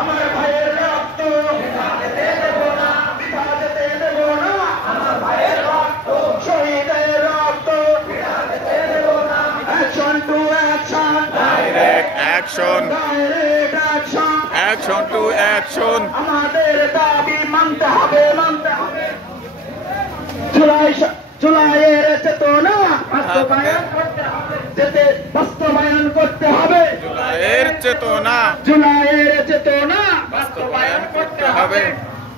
আমার ভাইয়ের রক্ত যেতে দেব না, বৃথা যেতে দেব না। আমার ভাইয়ের রক্ত, শহীদের রক্ত যেতে দেব না। Action to action, direct action, direct action, action to action. আমাদের দাবি মানতে হবে, মানতে হবে। জুলাইয়ের চেতনা বাস্তবায়ন করতে হবে, বাস্তবায়ন করতে হবে। জুলাইয়ের চেতনা, জুলাইয়ের চেতনা বাস্তবায়ন করতে হবে।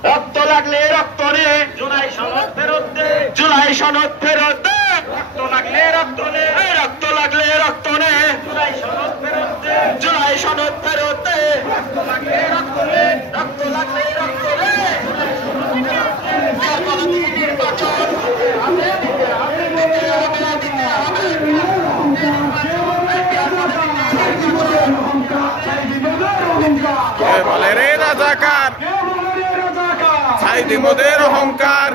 রক্ত লাগলে রক্ত নে, জুলাই সনদ ফেরত দে, জুলাই সনদ ফেরত দে। রক্ত লাগলে রক্ত নে, রক্ত লাগলে রক্ত নে, জুলাই সনদ ফেরত দে, জুলাই সনদ ফেরত দে। রক্ত লাগলে রক্ত নে, রক্ত লাগলে রক্ত নে, জুলাই সনদ ফেরত দে। পরবর্তী নির্বাচন দিতে হবে, দিতে হবে, দিতে হবে, দিতে হবে। কে বলে রে রাজাকার? সাইদি মোদের অহংকার।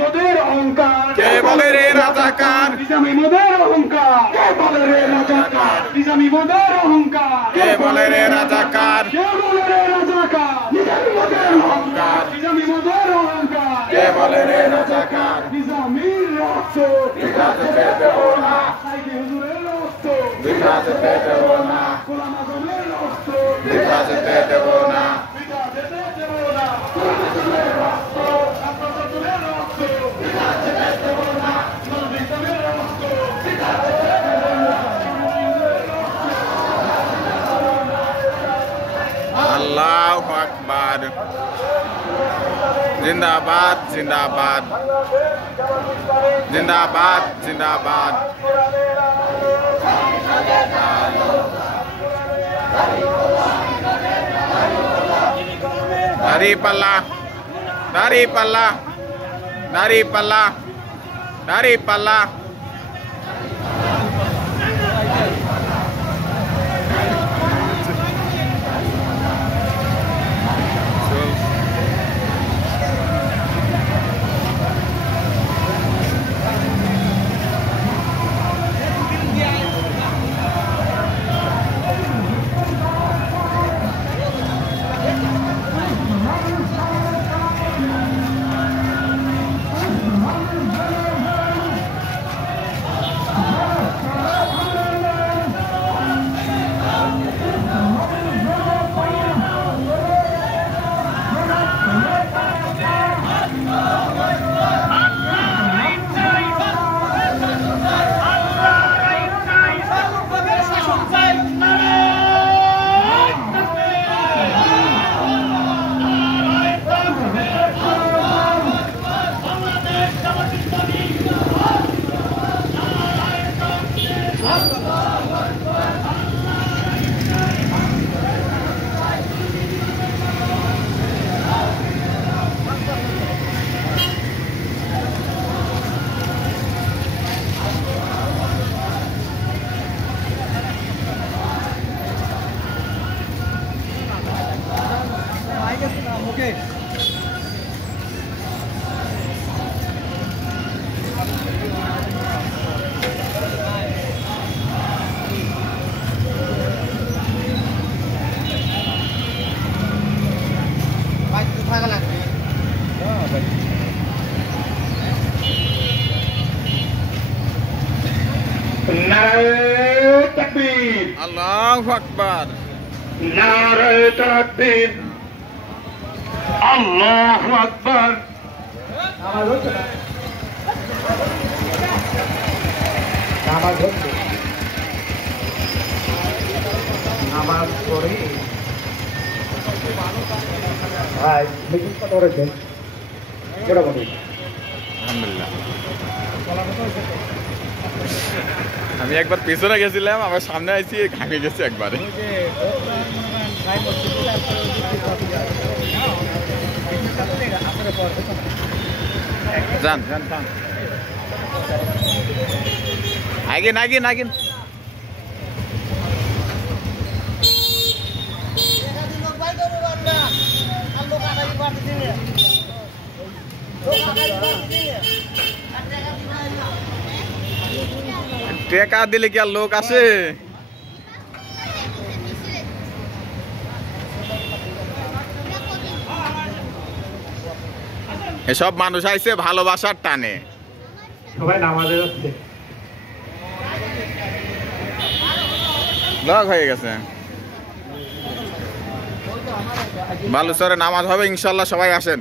মোদের অহংকার, কে বলে রে রাজাকার? নিজামী মোদের অহংকার, কে বলে রে রাজাকার? নিজামী মোদের অহংকার, কে বলে রে রাজাকার? কে বলে রে রাজাকার? নিজামী মোদের অহংকার, নিজামী মোদের অহংকার, কে বলে রে রাজাকার? নিজামীর রক্ত বৃথা যেতে দেব না, সাইদি হুজুরের রক্ত, বৃথা যেতে দেব না, গোলাম আজমের রক্ত বৃথা যেতে দেব না। বৃথা যেতে দেব না। গোলাম আজমের রক্ত, আব্বাস আব্দুলের রক্ত বৃথা যেতে দেব না। নবী ইসলামের রক্ত বৃথা যেতে দেব না। আল্লাহু আকবার। জিন্দাবাদ, জিন্দাবাদ, জিন্দাবাদ, জিন্দাবাদ। দাঁড়িপাল্লা, দাঁড়িপাল্লা, দাঁড়িপাল্লা, দাঁড়িপাল্লা। নারায়ে তাকবীর, আল্লাহু আকবার। নারায়ে তাকবীর, আল্লাহু আকবার। নামাজ পড়ে ভাই মিটিং কত করেছেন? মোটামুটি আলহামদুলিল্লাহ। আমি একবার পেছনে গেছিলাম, আবার সামনে আইছি, ঘামে গেছি একবারে। যান যান যান, আগেন আগেন আগেন। টেকা দিলে কি আর লোক আসে? এসব মানুষ আইছে ভালোবাসার টানে। সবাই নামাজে যাচ্ছে। লগ হয়ে গেছে। বালুচরে নামাজ হবে ইনশাল্লাহ, সবাই আসেন।